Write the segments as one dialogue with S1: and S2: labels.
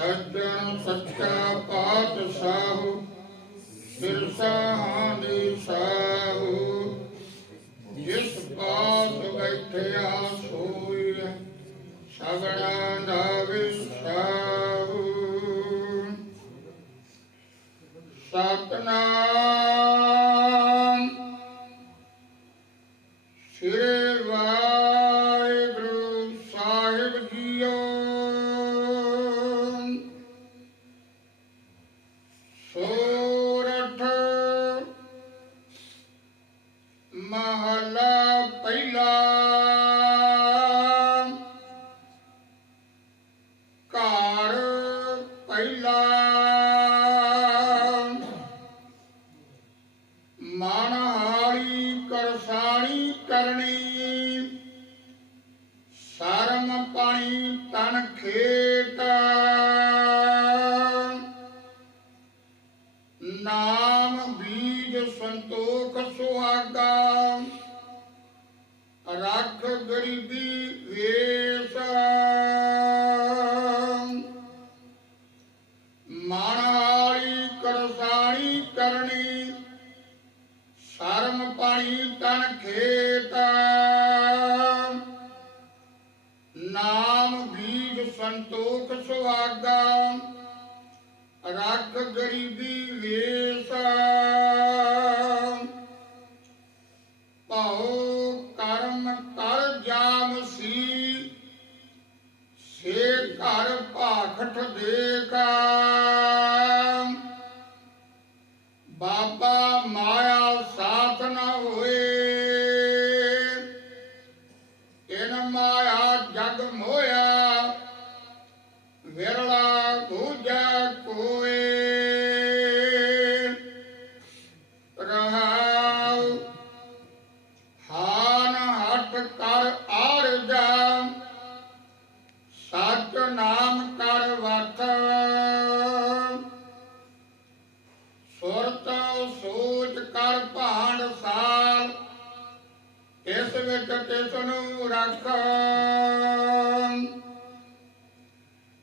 S1: ਸੱਜਣ ਸੱਚਾ ਪਾਤਸ਼ਾਹ ਸਿਰਸਾਹਾਂ ਦੇ ਸਾਹੂ। ਮਹਲਾ ਪਹਿਲਾ। ਘਰ ਪਹਿਲਾ। ਮਨਹਾਰੀ ਕਰਸਾਣੀ ਕਰਨੀ। ਸਰਮ ਪਾਣੀ ਤਨ ਖੇਤ ਸੁਹਾਗਾ ਰੱਖ ਗਰੀਬੀ ਵੇਸ। ਮਾਣਾਲੀ ਕਰਸਾਣੀ ਕਰਨੀ, ਸ਼ਰਮ ਪਾਣੀ ਤਨ ਖੇਤ। ਨਾਮ ਬੀਜ ਸੰਤੋਖ ਸੁਹਾਗਾ, ਰੱਖ ਗਰੀਬੀ ਵੇਸ। ਭਾਉ ਕਰਮ ਕਰ ਜਾਮ ਸੀ। ਸੇ ਘਰ ਭਾਖਟ ਦੇਗਾ ਬਾਬਾ ਵਿੱਚ ਤਿਸ ਰੱਖ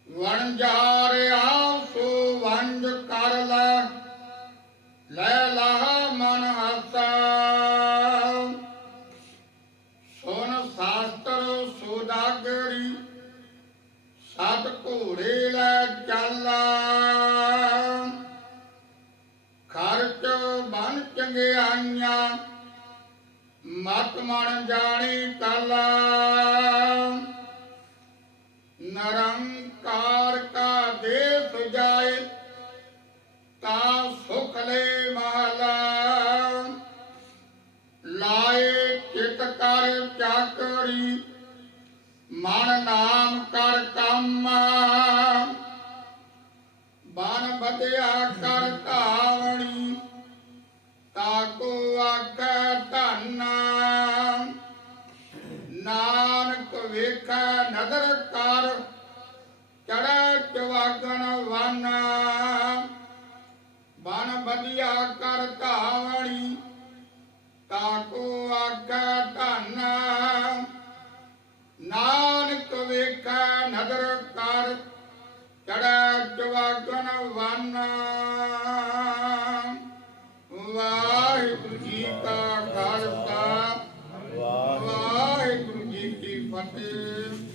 S1: ਵਣ ਜਾ ਰਿਹਾ ਮਤ ਮਨ ਜਾਣੀ ਕਾਲਾ ਨਿਰੰਕਾਰ ਕਾ ਦੇਸ ਜਾਏ, ਤਾ ਸੁਖ ਲੈ ਮਹਲਾ। ਲਾਏ ਚਿਤ ਕਰ ਚਾਕਰੀ, ਮਨ ਨਾਮ ਕਰ ਕੰਮ। ਬਨ ਬਦਿਆ ਨਦਰ ਕਰ ਚੜੈ ਚਵਾਗਣ ਵਨ। ਬਨ ਬਦਿਆ ਕਰ ਧਾਵਣੀ ਤਾਕੋ ਆਖੈ ਧੰਨ। ਨਾਨਕ ਵੇਖੈ ਨਦਰ ਕਰ ਚੜੈ ਜਵਾਗਨ ਵਨ। ਵਾਹਿਗੁਰੂ ਜੀ ਕਾ ਖਾਲਸਾ, ਵਾਹਿਗੁਰੂ ਜੀ ਕੀ ਫਤਿਹ।